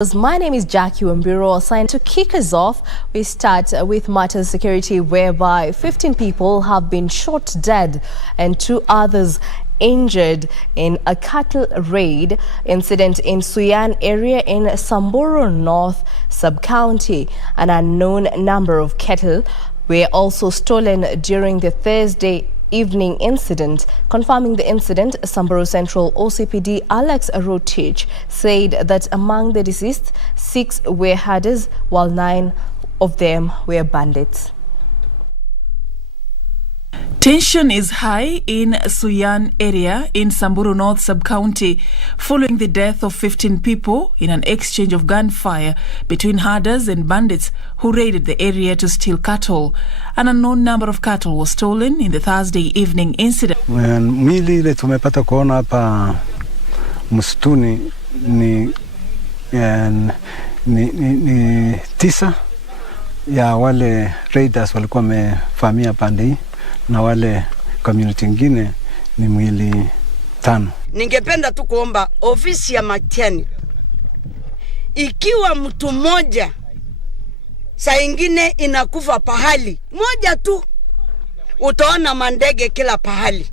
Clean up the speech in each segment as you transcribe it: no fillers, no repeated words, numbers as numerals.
My name is Jacky, Wambiru. Assigned to kick us off, we start with matters security, whereby 15 people have been shot dead and 2 others injured in a cattle raid incident in Suyan area in Samburu North Sub-County. An unknown number of cattle were also stolen during the Thursday evening incident. Confirming the incident, Samburu Central OCPD Alex Rotich said that among the deceased, 6 were herders while 9 of them were bandits. Tension is high in Suyan area in Samburu North Sub-County following the death of 15 people in an exchange of gunfire between herders and bandits who raided the area to steal cattle. An unknown number of cattle was stolen in the Thursday evening incident. Mwili ile tumepata kuona hapa msituni ni 9 ya wale raiders walikuwa wamevamia pande hii, na wale community ingine ni mwili 5. Ningependa tu kuomba ofisi ya Matiani, ikiwa mtu mmoja saa ingine inakufa pahali moja tu, utaona mandege kila pahali.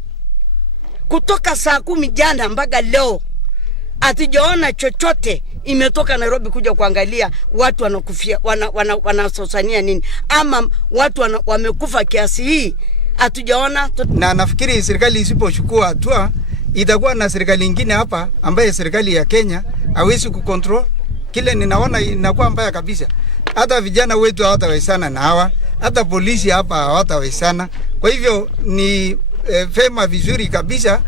Kutoka saa 10 jana mpaka leo hatujaona chochote imetoka Nairobi kuja kuangalia watu wanakufia wanasosania nini, ama watu wamekufa kiasi hii hatujaona. Na nafikiri serikali isipochukua hatua, itakuwa na serikali nyingine hapa ambaye serikali ya Kenya hawezi kucontrol. Kile ninaona inakuwa mbaya kabisa. Hata vijana wetu hawatawezana na hawa, hata polisi hapa hawatawezana. Kwa hivyo ni vema vizuri kabisa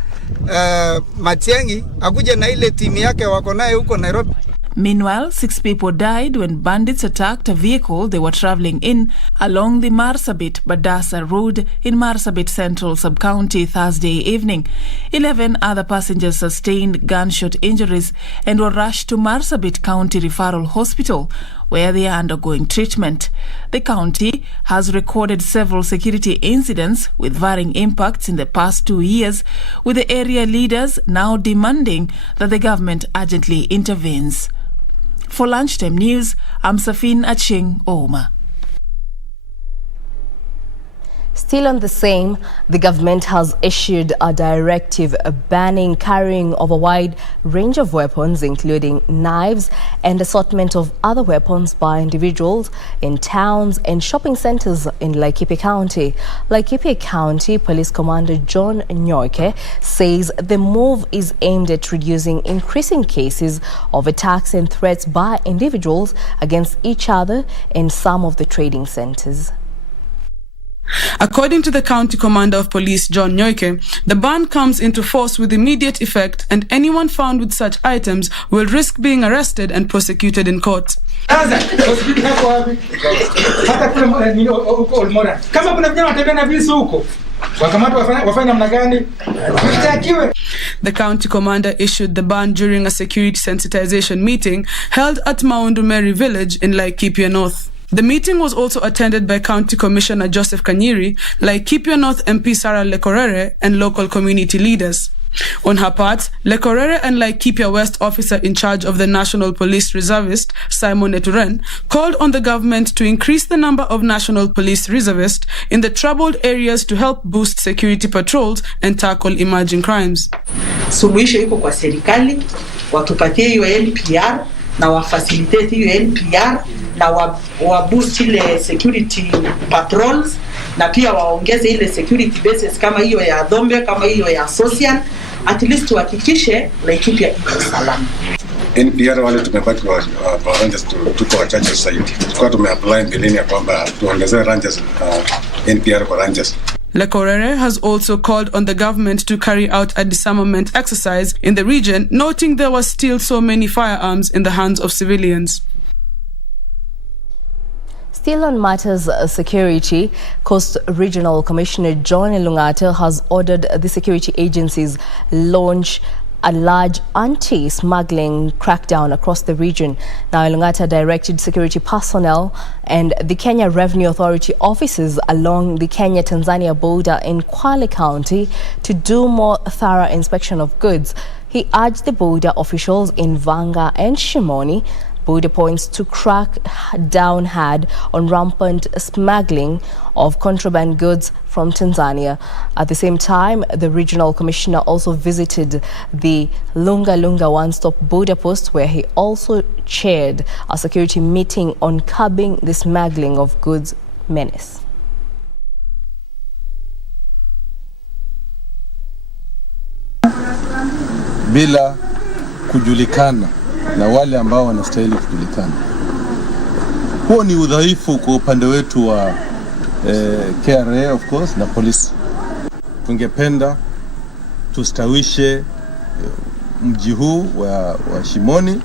Matiang'i akuje na ile timu yake wako naye huko Nairobi. Meanwhile, 6 people died when bandits attacked a vehicle they were traveling in along the Marsabit-Badassa Road in Marsabit Central Sub-County Thursday evening. 11 other passengers sustained gunshot injuries and were rushed to Marsabit County Referral Hospital, where they are undergoing treatment. The county has recorded several security incidents with varying impacts in the past 2 years, with the area leaders now demanding that the government urgently intervenes. For Lunchtime News, I'm Safin Aching Oma. Still on the same, the government has issued a directive banning carrying of a wide range of weapons, including knives and assortment of other weapons by individuals in towns and shopping centers in Laikipia County. Laikipia County Police Commander John Nyoike says the move is aimed at reducing increasing cases of attacks and threats by individuals against each other in some of the trading centers. According to the County Commander of Police, John Nyoike, the ban comes into force with immediate effect, and anyone found with such items will risk being arrested and prosecuted in court. The County Commander issued the ban during a security sensitization meeting held at Maundumeri village in Laikipia North. The meeting was also attended by County Commissioner Joseph Kanyiri, Laikipia North MP Sarah Lekorere, and local community leaders. On her part, Lekorere and Laikipia West officer in charge of the National Police Reservist, Simon Eturen, called on the government to increase the number of National Police Reservists in the troubled areas to help boost security patrols and tackle emerging crimes. Suluhisho iko kwa serikali, watupatie hiyo NPR na wafacilitate hiyo NPR na waboost ile security patrols, na pia waongeze ile security bases kama hiyo ya Dombe, kama hiyo ya Social, at least tuhakikishe Laikipia iko salama. NPR wale tumebaki kwa rangers tuko wachache zaidi. Kwa tumeapply mbeleni ya kwamba tuongezee rangers NPR kwa rangers. Lekorere has also called on the government to carry out a disarmament exercise in the region, noting there were still so many firearms in the hands of civilians. Still on matters security, Coast Regional Commissioner John Elung'ata has ordered the security agencies launch a large anti-smuggling crackdown across the region. Now, Elung'ata directed security personnel and the Kenya Revenue Authority officers along the Kenya-Tanzania border in Kwale County to do more thorough inspection of goods. He urged the border officials in Vanga and Shimoni border points to crack down hard on rampant smuggling of contraband goods from Tanzania. At the same time, the regional commissioner also visited the Lunga one-stop border post, where he also chaired a security meeting on curbing the smuggling of goods menace. Bila kujulikana na wale ambao wanastahili kujulikana. Huo ni udhaifu kwa upande wetu wa KRA of course na polisi. Tungependa tustawishe mji huu wa Shimoni,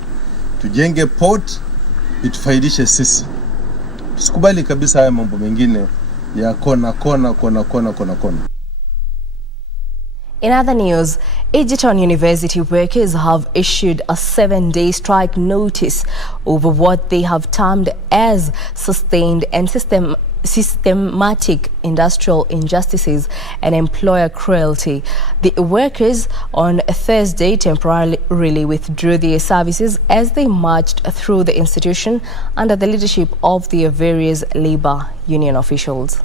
tujenge port itufaidishe sisi. Tusikubali kabisa haya mambo mengine ya kona. In other news, Egerton University workers have issued a 7-day strike notice over what they have termed as sustained and systematic industrial injustices and employer cruelty. The workers on Thursday temporarily withdrew their services as they marched through the institution under the leadership of their various labor union officials.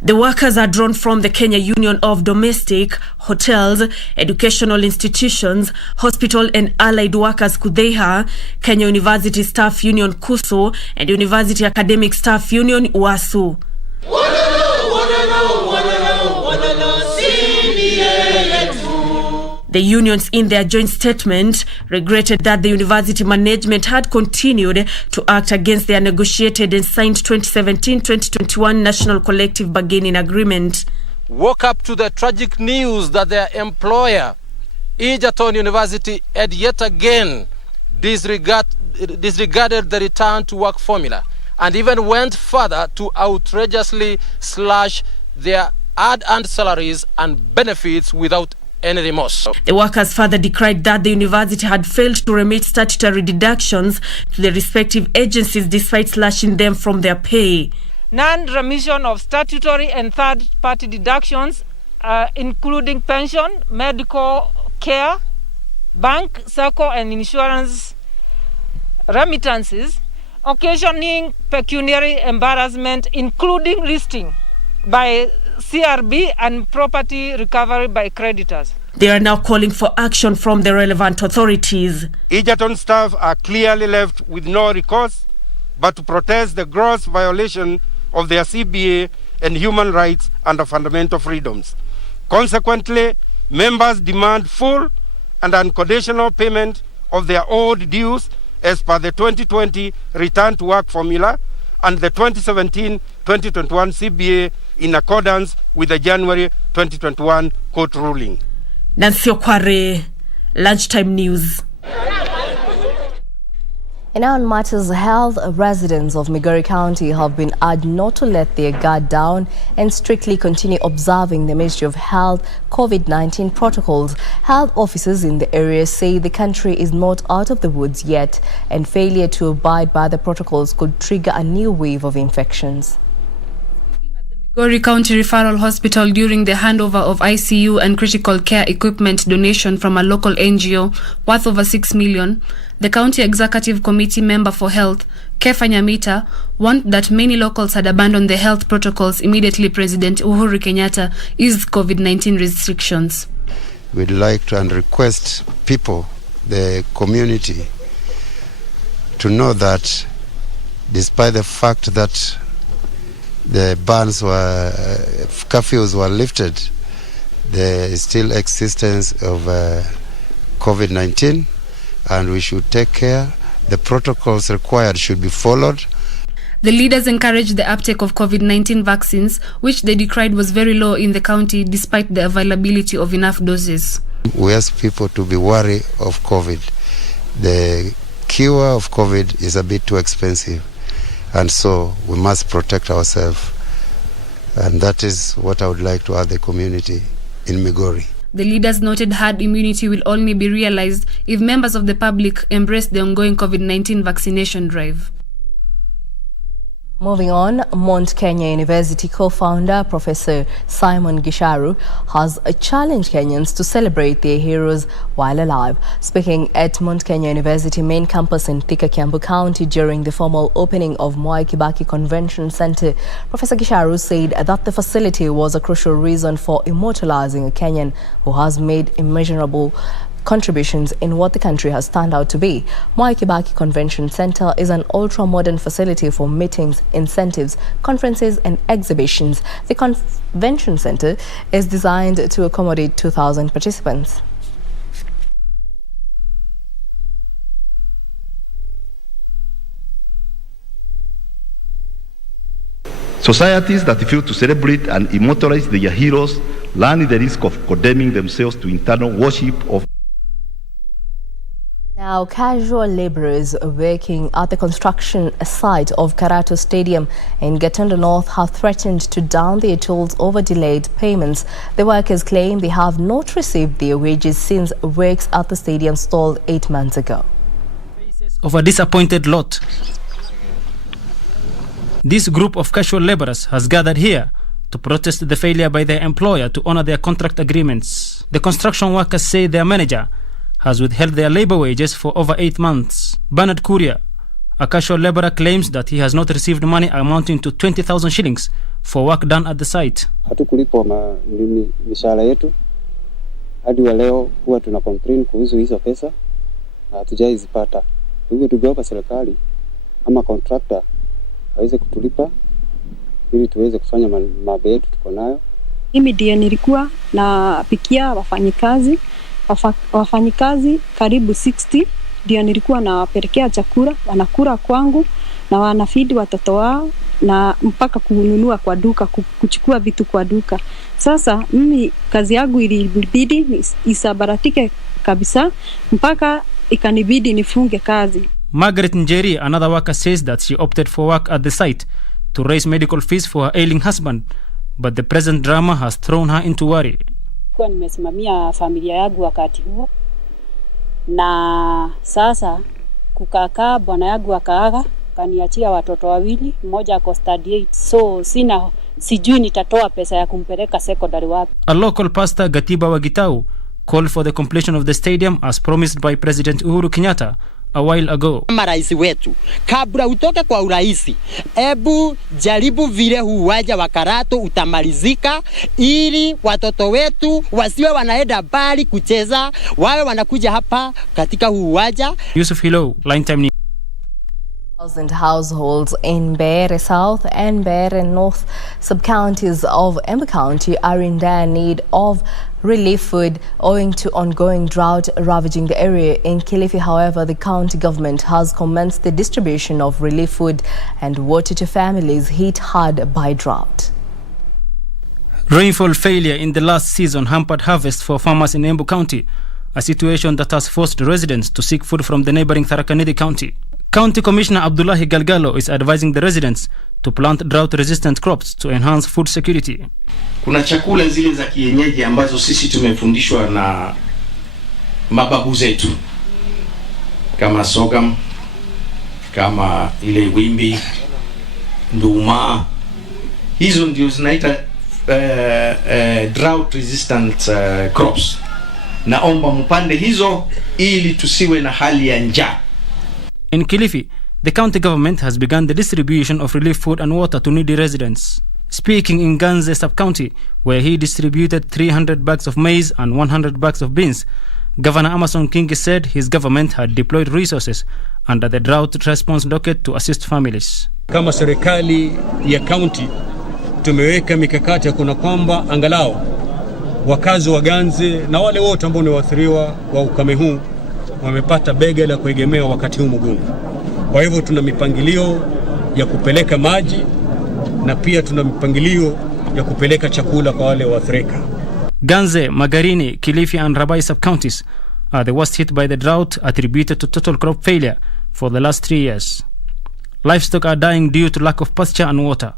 The workers are drawn from the Kenya Union of Domestic, Hotels, Educational Institutions, Hospital and Allied Workers KUDEHA, Kenya University Staff Union KUSO, and University Academic Staff Union UASU. The unions, in their joint statement, regretted that the university management had continued to act against their negotiated and signed 2017-2021 National Collective Bargaining Agreement. Woke up to the tragic news that their employer, Egerton University, had yet again disregarded the return to work formula and even went further to outrageously slash their hard-earned salaries and benefits without any remorse. The workers further decried that the university had failed to remit statutory deductions to the respective agencies despite slashing them from their pay. Non-remission of statutory and third-party deductions, including pension, medical care, bank, circle and insurance remittances, occasioning pecuniary embarrassment, including listing by CRB and property recovery by creditors. They are now calling for action from the relevant authorities. Egerton staff are clearly left with no recourse but to protest the gross violation of their CBA and human rights and fundamental freedoms. Consequently, members demand full and unconditional payment of their owed dues as per the 2020 return to work formula and the 2017-2021 CBA in accordance with the January 2021 court ruling. Nancy Okware, Lunchtime News. And now on matters health, residents of Migori County have been urged not to let their guard down and strictly continue observing the Ministry of Health COVID-19 protocols. Health officers in the area say the country is not out of the woods yet, and failure to abide by the protocols could trigger a new wave of infections. Migori County Referral Hospital during the handover of ICU and critical care equipment donation from a local NGO worth over 6 million, the County Executive Committee member for Health, Kefa Nyamita, warned that many locals had abandoned the health protocols immediately President Uhuru Kenyatta eased COVID-19 restrictions. We'd like to and request people, the community, to know that despite the fact that the bans were, curfews were lifted, there is still existence of COVID-19, and we should take care. The protocols required should be followed. The leaders encouraged the uptake of COVID-19 vaccines, which they decried was very low in the county despite the availability of enough doses. We ask people to be wary of COVID. The cure of COVID is a bit too expensive, and so we must protect ourselves. And that is what I would like to ask the community in Migori. The leaders noted herd immunity will only be realized if members of the public embrace the ongoing COVID-19 vaccination drive. Moving on, Kenya University co-founder Professor Simon Gisharu has challenged Kenyans to celebrate their heroes while alive. Speaking at Kenya University main campus in Thika, Kiambu County during the formal opening of Mwai Kibaki Convention Center, Professor Gisharu said that the facility was a crucial reason for immortalizing a Kenyan who has made immeasurable contributions in what the country has turned out to be. Mwai Kibaki Convention Center is an ultra-modern facility for meetings, incentives, conferences and exhibitions. The convention center is designed to accommodate 2,000 participants. Societies that fail to celebrate and immortalize their heroes run the risk of condemning themselves to internal worship of. Now, casual laborers working at the construction site of Karato Stadium in Gatunda North have threatened to down their tools over delayed payments. The workers claim they have not received their wages since works at the stadium stalled 8 months ago. Of a disappointed lot. This group of casual laborers has gathered here to protest the failure by their employer to honor their contract agreements. The construction workers say their manager has withheld their labor wages for over 8 months. Bernard Kuria, a casual laborer, claims that he has not received money amounting to 20,000 shillings for work done at the site. Hatukulipwa mishahara yetu hadi wa leo, huwa tuna complain kuhusu hizo pesa na hatujaizipata. Hivyo tugeomba serikali ama contractor aweze kutulipa ili tuweze kufanya mambo yetu tuko nayo. Mimi ndiye nilikuwa napikia wafanyikazi karibu 60, ndio nilikuwa nawapelekea chakula, wanakula kwangu na wanafidi watoto wao na mpaka kununua kwa duka, kuchukua vitu kwa duka. Sasa mimi kazi yangu ilibidi isabaratike kabisa mpaka ikanibidi nifunge kazi. Margaret Njeri, another worker, says that she opted for work at the site to raise medical fees for her ailing husband, but the present drama has thrown her into worry. Kwa nimesimamia familia yangu wakati huo, na sasa kukakaa bwana yangu akaaga, kaniachia watoto wawili, mmoja ako study 8, so sijui nitatoa pesa ya kumpeleka secondary wapi. A local pastor, Gatiba Wagitau, called for the completion of the stadium as promised by President Uhuru Kenyatta a while ago. Marais wetu, kabla utoke kwa uraisi, ebu jaribu vile uwanja wa Karato utamalizika, ili watoto wetu wasiwe wanaenda bali kucheza, wawe wanakuja hapa katika uwanja. Yusuf Hilo, Lunchtime. 1,000 households in Mbeere South and Mbeere North sub-counties of Embu County are in dire need of relief food owing to ongoing drought ravaging the area. In Kilifi, however, the county government has commenced the distribution of relief food and water to families hit hard by drought. Rainfall failure in the last season hampered harvest for farmers in Embu County, a situation that has forced residents to seek food from the neighboring Tharaka Nithi County. County Commissioner Abdullahi Galgalo is advising the residents to plant drought-resistant crops to enhance food security. Kuna chakula zile za kienyeji ambazo sisi tumefundishwa na mababu zetu, kama sogam, kama ile wimbi, nduma. Hizo ndio zinaita drought-resistant crops. Naomba mpande hizo ili tusiwe na hali ya njaa. In Kilifi, the county government has begun the distribution of relief food and water to needy residents. Speaking in Ganze sub-county, where he distributed 300 bags of maize and 100 bags of beans, Governor Amason Kingi said his government had deployed resources under the drought response docket to assist families. Kama serikali ya county, tumeweka mikakati ya kuna kwamba angalau wakazi wa Ganze na wale wote ambao ni waathiriwa wa ukame huu wamepata bega la kuegemea wakati huu mgumu. Kwa hivyo tuna mipangilio ya kupeleka maji na pia tuna mipangilio ya kupeleka chakula kwa wale waathirika. Ganze, Magarini, Kilifi and Rabai sub-counties are the worst hit by the drought attributed to total crop failure for the last 3 years. Livestock are dying due to lack of pasture and water.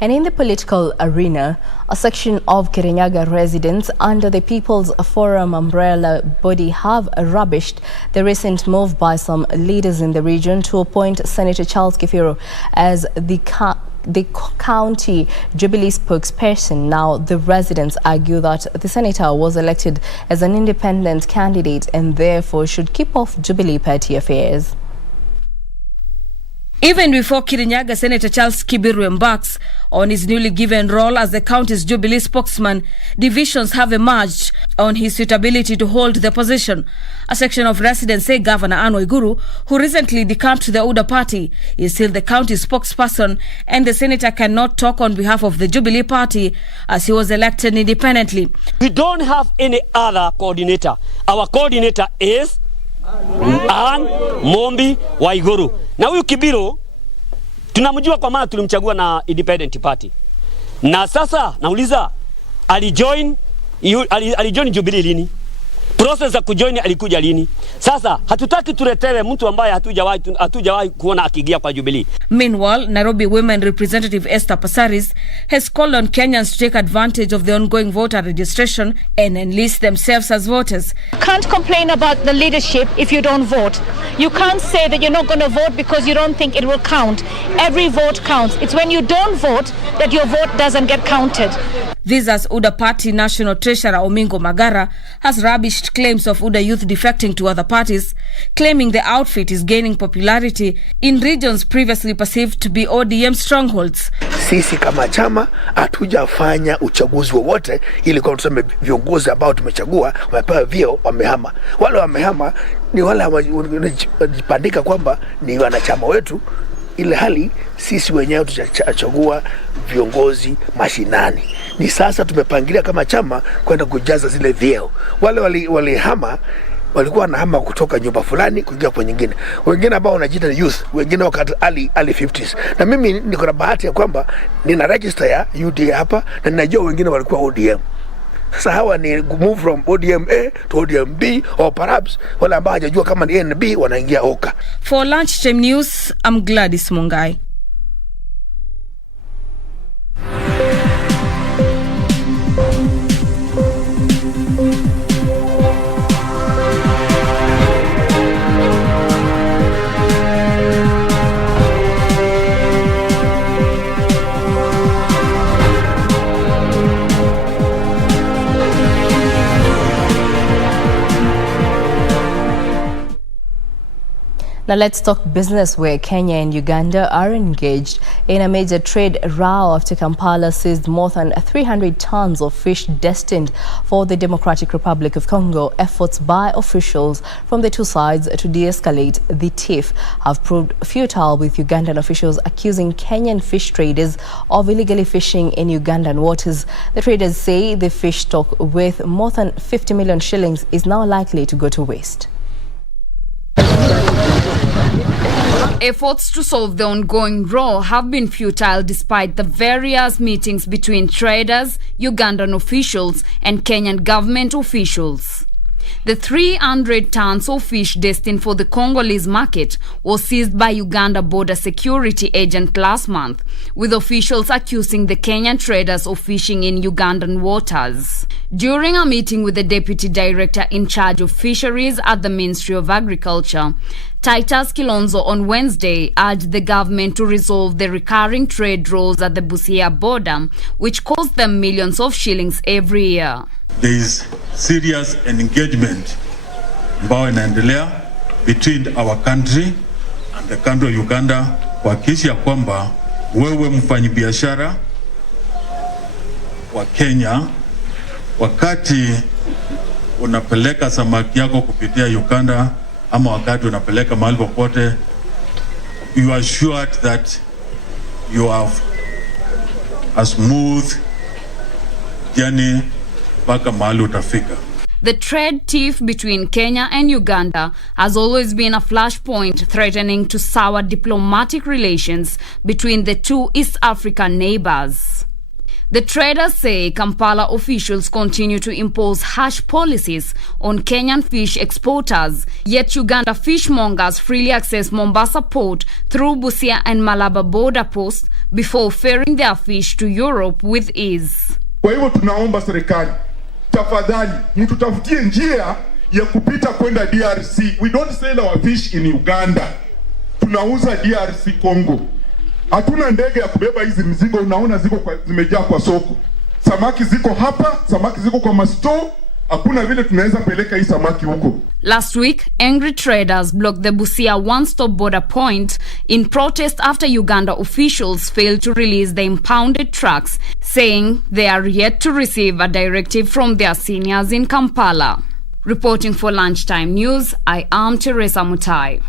And in the political arena, a section of Kenya-Uganda residents under the People's Forum umbrella body have rubbished the recent move by some leaders in the region to appoint Senator Charles Kifiro as the county Jubilee spokesperson. Now, the residents argue that the senator was elected as an independent candidate and therefore should keep off Jubilee party affairs. Even before Kirinyaga, Senator Charles Kibiro embarks on his newly given role as the county's Jubilee spokesman, divisions have emerged on his suitability to hold the position. A section of residents say Governor Mwai Kibaki, who recently decamped to the UDA party, is still the county's spokesperson, and the senator cannot talk on behalf of the Jubilee party as he was elected independently. We don't have any other coordinator. Our coordinator is Mwai Kibaki. Na huyu Kibiro tunamjua kwa maana tulimchagua na independent party. Na sasa nauliza alijoin Jubilee lini? Process ya kujoin alikuja lini? Sasa hatutaki tuletewe mtu ambaye hatujawahi kuona akiingia kwa Jubilee. Meanwhile, Nairobi Women Representative Esther Passaris has called on Kenyans to take advantage of the ongoing voter registration and enlist themselves as voters. You can't complain about the leadership if you don't vote. You can't say that you're not going to vote because you don't think it will count. Every vote counts. It's when you don't vote that your vote doesn't get counted. This as UDA Party National Treasurer Omingo Magara has rubbished claims of UDA youth defecting to other parties, claiming the outfit is gaining popularity in regions previously perceived to be ODM strongholds. Sisi kama chama hatujafanya uchaguzi wowote ili kwa tuseme viongozi ambao tumechagua wamepewa vyeo wamehama. Wale wamehama ni wale wanajipandika kwamba ni wanachama wetu, ile hali sisi wenyewe tutachagua viongozi mashinani. Ni sasa tumepangilia kama chama kwenda kujaza zile vyeo. Wale walihama walikuwa wanahama kutoka nyumba fulani kuingia kwa nyingine. Wengine ambao wanajiita youth, wengine wakati early 50s. Na mimi niko na bahati ya kwamba nina register ya UDA hapa na ninajua wengine walikuwa ODM. Sasa hawa ni move from ODM A to ODM B, or perhaps wale ambao hajajua kama ni NB wanaingia OKA. For Lunchtime News, I'm Gladys Mungai. Now let's talk business, where Kenya and Uganda are engaged in a major trade row after Kampala seized more than 300 tons of fish destined for the Democratic Republic of Congo. Efforts by officials from the two sides to de-escalate the tiff have proved futile, with Ugandan officials accusing Kenyan fish traders of illegally fishing in Ugandan waters. The traders say the fish stock worth more than 50 million shillings is now likely to go to waste. Efforts to solve the ongoing row have been futile despite the various meetings between traders, Ugandan officials and Kenyan government officials. The 300 tons of fish destined for the Congolese market was seized by Uganda border security agent last month, with officials accusing the Kenyan traders of fishing in Ugandan waters. During a meeting with the deputy director in charge of fisheries at the Ministry of Agriculture, Titus Kilonzo on Wednesday urged the government to resolve the recurring trade rows at the Busia border, which cost them millions of shillings every year. There is serious engagement ambayo inaendelea between our country and the country of Uganda kuhakikisha kwamba wewe mfanyabiashara wa Kenya, wakati unapeleka samaki yako kupitia Uganda ama wakati unapeleka mahali popote, you are assured that you have a smooth journey mpaka mahali utafika. The trade tiff between Kenya and Uganda has always been a flashpoint threatening to sour diplomatic relations between the two East African neighbors. The traders say Kampala officials continue to impose harsh policies on Kenyan fish exporters, yet Uganda fishmongers freely access Mombasa port through Busia and Malaba border posts before ferrying their fish to Europe with ease. Kwa hivyo tunaomba serikali, tafadhali mtutafutie njia ya kupita kwenda DRC. We don't sell our fish in Uganda. Tunauza DRC Congo. Hatuna ndege ya kubeba hizi mzigo, unaona zimejaa kwa soko. Samaki ziko hapa, samaki ziko kwa masto, hakuna vile tunaweza peleka hii samaki huko. Last week, angry traders blocked the Busia one-stop border point in protest after Uganda officials failed to release the impounded trucks, saying they are yet to receive a directive from their seniors in Kampala. Reporting for Lunchtime News, I am Teresa Mutai.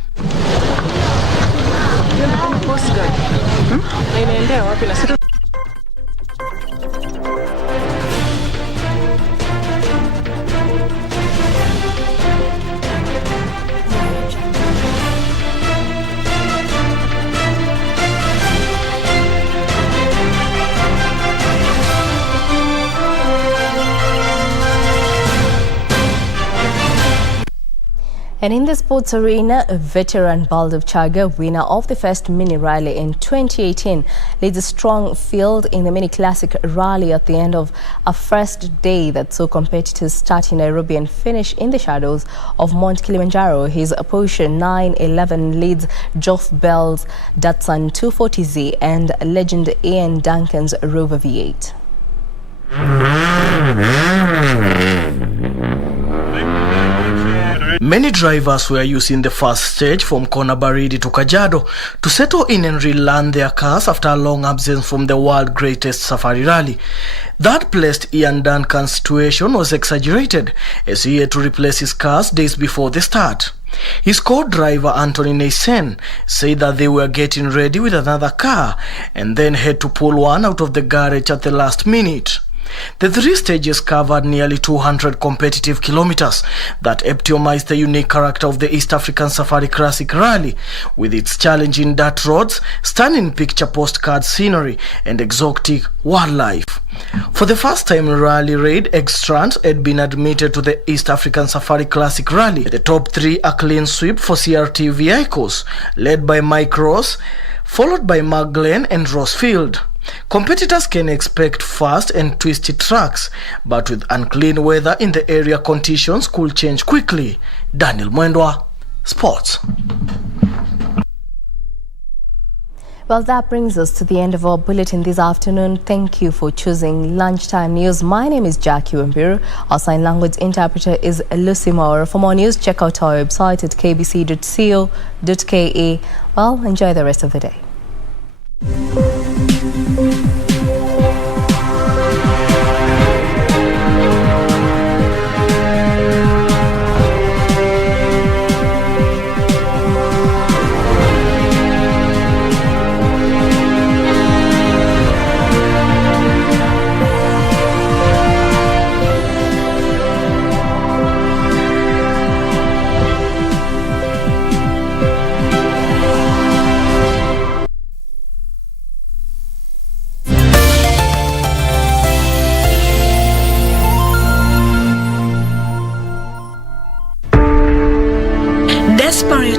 And in the sports arena, a veteran Baldev Chaga, winner of the first mini rally in 2018, leads a strong field in the mini classic rally at the end of a first day that saw competitors start in Nairobi and finish in the shadows of Mount Kilimanjaro. His Porsche 911 leads Geoff Bell's Datsun 240Z and legend Ian Duncan's Rover V8. Many drivers were using the first stage from Kona Baridi to Kajiado to settle in and relearn their cars after a long absence from the world's greatest safari rally. That placed Ian Duncan's situation was exaggerated as he had to replace his cars days before the start. His co-driver Anthony Naisen said that they were getting ready with another car and then had to pull one out of the garage at the last minute. The three stages covered nearly 200 competitive kilometers that epitomized the unique character of the East African Safari Classic Rally, with its challenging dirt roads, stunning picture postcard scenery, and exotic wildlife. For the first time in rally raid, Egerton had been admitted to the East African Safari Classic Rally. The top three a clean sweep for CRT vehicles, led by Mike Ross, followed by Mark Glenn and Rossfield. Competitors can expect fast and twisty tracks, but with unclean weather in the area, conditions could change quickly. Daniel Mwendwa, Sports. Well, that brings us to the end of our bulletin this afternoon. Thank you for choosing Lunchtime News. My name is Jacky Wambiru. Our sign language interpreter is Lucy Moore. For more news, check out our website at kbc.co.ke. Well, enjoy the rest of the day. Desperate